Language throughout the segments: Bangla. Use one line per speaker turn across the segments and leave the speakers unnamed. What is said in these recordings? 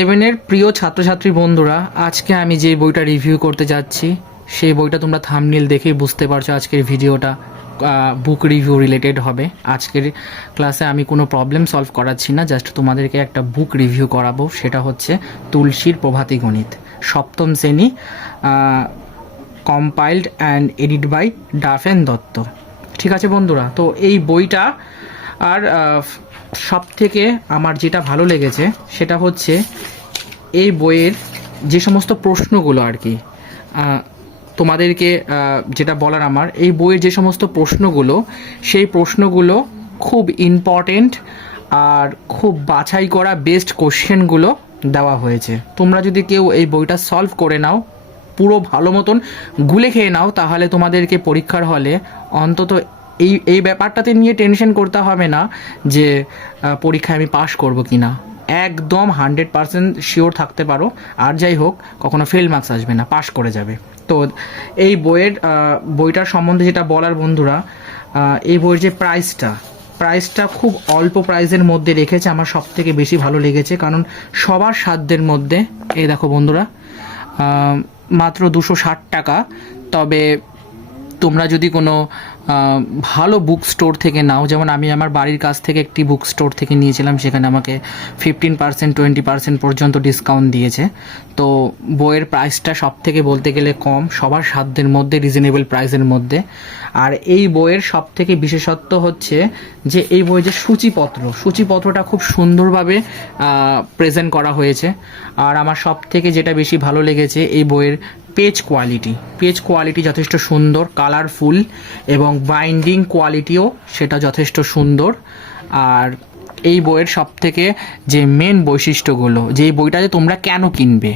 সেভেনের প্রিয় ছাত্রছাত্রী বন্ধুরা, আজকে আমি যে বইটা রিভিউ করতে যাচ্ছি, সেই বইটা তোমরা থামনিল দেখেই বুঝতে পারছ আজকের ভিডিওটা বুক রিভিউ রিলেটেড হবে। আজকের ক্লাসে আমি কোনো প্রবলেম সলভ করাচ্ছি না জাস্ট তোমাদেরকে একটা বুক রিভিউ করাবো, সেটা হচ্ছে তুলসীর প্রভাতী গণিত। সপ্তম শ্রেণি compiled and edit by Daphen Dutta ঠিক আছে বন্ধুরা, তো এই বইটা আর সব থেকে আমার যেটা ভালো লেগেছে সেটা হচ্ছে এই বইয়ের যে সমস্ত প্রশ্নগুলো আর কি। তোমাদেরকে যেটা বলার আমার, এই বইয়ের যে সমস্ত প্রশ্নগুলো, সেই প্রশ্নগুলো খুব ইম্পর্টেন্ট আর খুব বাছাই করা বেস্ট কোশ্চেনগুলো দেওয়া হয়েছে। তোমরা যদি কেউ এই বইটা সলভ করে নাও, পুরো ভালো মতন গুলে খেয়ে নাও, তাহলে তোমাদেরকে পরীক্ষার হলে অন্তত এই এই ব্যাপারটাতে নিয়ে টেনশন করতে হবে না যে পরীক্ষায় আমি পাশ করব কি না একদম হান্ড্রেড পারসেন্ট শিওর থাকতে পারো। আর যাই হোক, কখনো ফেল মার্কস আসবে না পাশ করে যাবে। তো এই বইয়ের বইটার সম্বন্ধে যেটা বলার বন্ধুরা এই বইয়ের যে প্রাইসটা প্রাইসটা খুব অল্প প্রাইসের মধ্যে রেখেছে, আমার সব থেকে বেশি ভালো লেগেছে। কারণ সবার সাধ্যের মধ্যে, এই দেখো বন্ধুরা মাত্র দুশো ষাট টাকা। তবে তোমরা যদি কোনো ভালো বুক স্টোর থেকে নাও, যেমন আমি আমার বাড়ির কাছ থেকে একটি বুক স্টোর থেকে নিয়েছিলাম, সেখানে আমাকে ফিফটিন পার্সেন্ট টোয়েন্টি পার্সেন্ট পর্যন্ত ডিসকাউন্ট দিয়েছে। তো বইয়ের প্রাইসটা সব থেকে বলতে গেলে কম, সবার সাধ্যের মধ্যে রিজনেবল প্রাইসের মধ্যে। আর এই বইয়ের সব থেকে বিশেষত্ব হচ্ছে যে, এই বইয়ের যে সূচিপত্র, সূচিপত্রটা খুব সুন্দরভাবে প্রেজেন্ট করা হয়েছে। আর আমার সব থেকে যেটা বেশি ভালো লেগেছে, এই বইয়ের পেজ কোয়ালিটি পেজ কোয়ালিটি যথেষ্ট সুন্দর কালারফুল এবং বাইন্ডিং কোয়ালিটিও সেটা যথেষ্ট সুন্দর। আর এই বইয়ের সব থেকে যে মেন বৈশিষ্ট্যগুলো, যে এই বইটা যে তোমরা কেন কিনবে?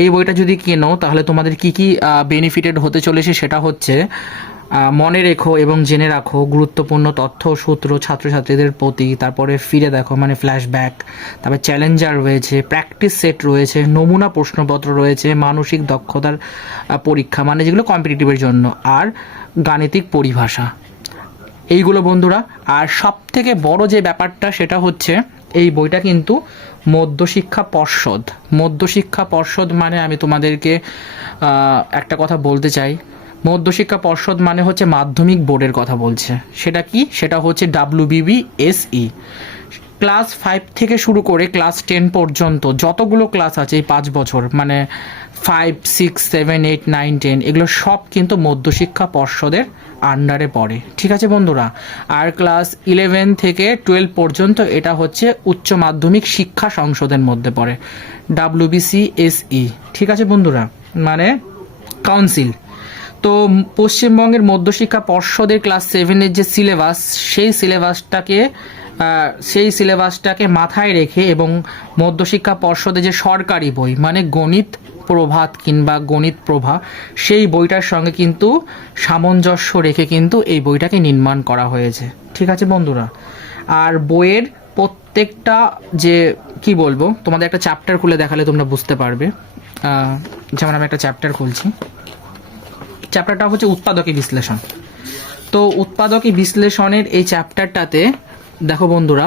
এই বইটা যদি কেনো, তাহলে তোমাদের কি কি বেনিফিটেড হতে চলেছে সেটা হচ্ছে মনে রেখো এবং জেনে রাখো, গুরুত্বপূর্ণ তথ্য, সূত্র, ছাত্রছাত্রীদের প্রতি, তারপরে ফিরে দেখো মানে ফ্ল্যাশব্যাক তারপরে চ্যালেঞ্জার রয়েছে প্র্যাকটিস সেট রয়েছে, নমুনা প্রশ্নপত্র রয়েছে, মানসিক দক্ষতার পরীক্ষা মানে যেগুলো কম্পিটিটিভের জন্য, আর গাণিতিক পরিভাষা। এইগুলো বন্ধুরা, আর সব থেকে বড় যে ব্যাপারটা, সেটা হচ্ছে এই বইটা কিন্তু মধ্যশিক্ষা পর্ষদ। মধ্যশিক্ষা পর্ষদ মানে আমি তোমাদেরকে একটা কথা বলতে চাই। মধ্যশিক্ষা পর্ষদ মানে হচ্ছে মাধ্যমিক বোর্ডের কথা বলছে। সেটা কি? সেটা হচ্ছে ডাব্লিউবিবি এসই ক্লাস ফাইভ থেকে শুরু করে ক্লাস টেন পর্যন্ত যতগুলো ক্লাস আছে এই পাঁচ বছর মানে five, six, seven, eight, nine, ten, এগুলো সব কিন্তু মধ্যশিক্ষা পর্ষদের আন্ডারে পড়ে। ঠিক আছে বন্ধুরা? আর ক্লাস ইলেভেন থেকে টুয়েলভ পর্যন্ত এটা হচ্ছে উচ্চ মাধ্যমিক শিক্ষা সংসদের মধ্যে পড়ে। ডাব্লিউবিসি এসই ঠিক আছে বন্ধুরা? মানে কাউন্সিল। তো পশ্চিমবঙ্গের মধ্যশিক্ষা পর্ষদের ক্লাস সেভেনের যে সিলেবাস সেই সিলেবাসটাকে সেই সিলেবাসটাকে মাথায় রেখে এবং মধ্যশিক্ষা পর্ষদের যে সরকারি বই মানে গণিত প্রভাত কিংবা গণিত প্রভা, সেই বইটার সঙ্গে কিন্তু সামঞ্জস্য রেখে কিন্তু এই বইটাকে নির্মাণ করা হয়েছে। ঠিক আছে বন্ধুরা? আর বইয়ের প্রত্যেকটা যে, কি বলব, তোমাদের একটা চ্যাপ্টার খুলে দেখালে তোমরা বুঝতে পারবে। যেমন আমি একটা চ্যাপ্টার খুলছি। চ্যাপ্টারটা হচ্ছে উৎপাদকী বিশ্লেষণ। তো উৎপাদকী বিশ্লেষণের এই চ্যাপ্টারটাতে দেখো বন্ধুরা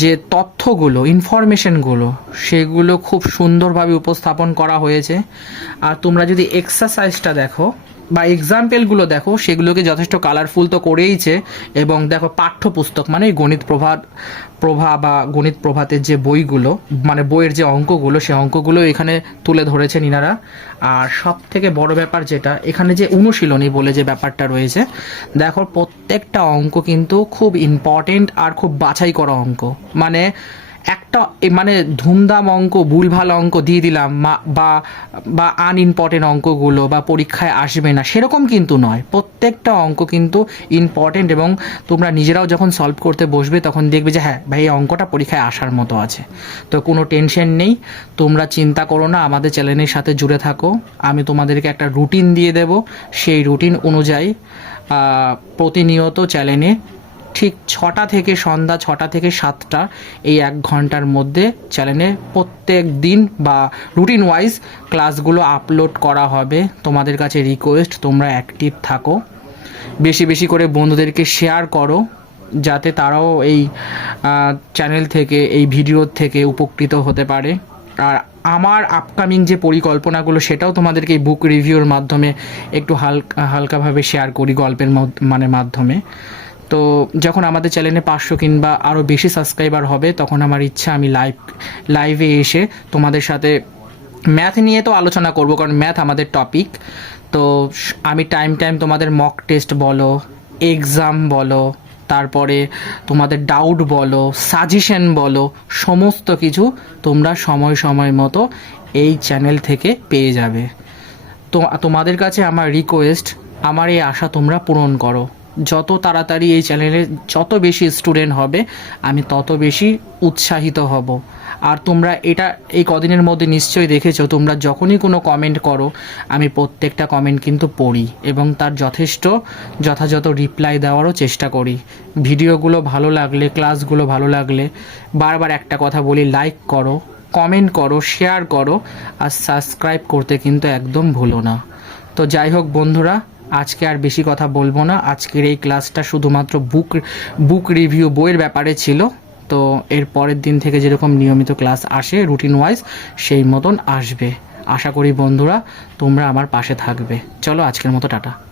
যে তথ্যগুলো ইনফরমেশনগুলো সেগুলো খুব সুন্দরভাবে উপস্থাপন করা হয়েছে। আর তোমরা যদি এক্সারসাইজটা দেখো বা এক্সাম্পলগুলো দেখো, সেগুলোকে যথেষ্ট কালারফুল তো করেইছে এবং দেখো পাঠ্যপুস্তক মানে গণিত প্রভা প্রভা বা গণিত প্রভাতের যে বইগুলো মানে বইয়ের যে অঙ্কগুলো, সে অঙ্কগুলো এখানে তুলে ধরেছেন ইনারা। আর সব থেকে বড় ব্যাপার যেটা, এখানে যে অনুশীলনী বলে যে ব্যাপারটা রয়েছে, দেখো প্রত্যেকটা অঙ্ক কিন্তু খুব ইম্পর্টেন্ট আর খুব বাছাই করা অঙ্ক। মানে একটা মানে ধুমধাম অঙ্ক, ভুলভাল অঙ্ক দিয়ে দিলাম বা বা আনইম্পর্টেন্ট অঙ্কগুলো বা পরীক্ষায় আসবে না, সেরকম কিন্তু নয়। প্রত্যেকটা অঙ্ক কিন্তু ইম্পর্টেন্ট এবং তোমরা নিজেরাও যখন সলভ করতে বসবে, তখন দেখবে যে হ্যাঁ ভাই, এই অঙ্কটা পরীক্ষায় আসার মতো আছে। তো কোনো টেনশন নেই, তোমরা চিন্তা করো না, আমাদের চ্যানেলের সাথে জুড়ে থাকো। আমি তোমাদেরকে একটা রুটিন দিয়ে দেব। সেই রুটিন অনুযায়ী প্রতিনিয়ত চ্যানেলে ঠিক ছটা থেকে সন্ধ্যা ছটা থেকে সাতটা এই এক ঘণ্টার মধ্যে চ্যানেলে প্রত্যেক দিন বা রুটিন ওয়াইজ ক্লাসগুলো আপলোড করা হবে। তোমাদের কাছে রিকোয়েস্ট তোমরা অ্যাক্টিভ থাকো। বেশি বেশি করে বন্ধুদেরকে শেয়ার করো, যাতে তারাও এই চ্যানেল থেকে, এই ভিডিওর থেকে উপকৃত হতে পারে। আর আমার আপকামিং যে পরিকল্পনাগুলো, সেটাও তোমাদেরকে এই বুক রিভিউর মাধ্যমে একটু হালকা, হালকাভাবে শেয়ার করি গল্পের মানে মাধ্যমে। তো যখন আমাদের চ্যানেলে পাঁচশো কিংবা আরও বেশি সাবস্ক্রাইবার হবে, তখন আমার ইচ্ছা আমি লাইভ লাইভে এসে তোমাদের সাথে ম্যাথ নিয়ে তো আলোচনা করব, কারণ ম্যাথ আমাদের টপিক তো আমি টাইম টাইম তোমাদের মক টেস্ট বলো এক্সাম বলো, তারপরে তোমাদের ডাউট বলো সাজেশন বলো, সমস্ত কিছু তোমরা সময় সময় মতো এই চ্যানেল থেকে পেয়ে যাবে। তো তোমাদের কাছে আমার রিকোয়েস্ট আমার এই আশা তোমরা পূরণ করো। যত তাড়াতাড়ি এই চ্যানেলে যত বেশি স্টুডেন্ট হবে, আমি তত বেশি উৎসাহিত হব। আর তোমরা এটা এই কদিনের মধ্যে নিশ্চয়ই দেখেছ, তোমরা যখনই কোনো কমেন্ট করো, আমি প্রত্যেকটা কমেন্ট কিন্তু পড়ি এবং তার যথেষ্ট যথাযথ রিপ্লাই দেওয়ারও চেষ্টা করি। ভিডিওগুলো ভালো লাগলে ক্লাসগুলো ভালো লাগলে, বারবার একটা কথা বলি লাইক করো কমেন্ট করো শেয়ার করো, আর সাবস্ক্রাইব করতে কিন্তু একদম ভুলো না। তো যাই হোক বন্ধুরা আজকে আর বেশি কথা বলব না। আজকের এই ক্লাসটা শুধুমাত্র বুক বুক রিভিউ বইয়ের ব্যাপারে ছিল। তো এর পরের দিন থেকে যেরকম নিয়মিত ক্লাস আসে রুটিন ওয়াইজ সেই মতন আসবে। আশা করি বন্ধুরা, তোমরা আমার পাশে থাকবে। চলো আজকের মতো, টাটা।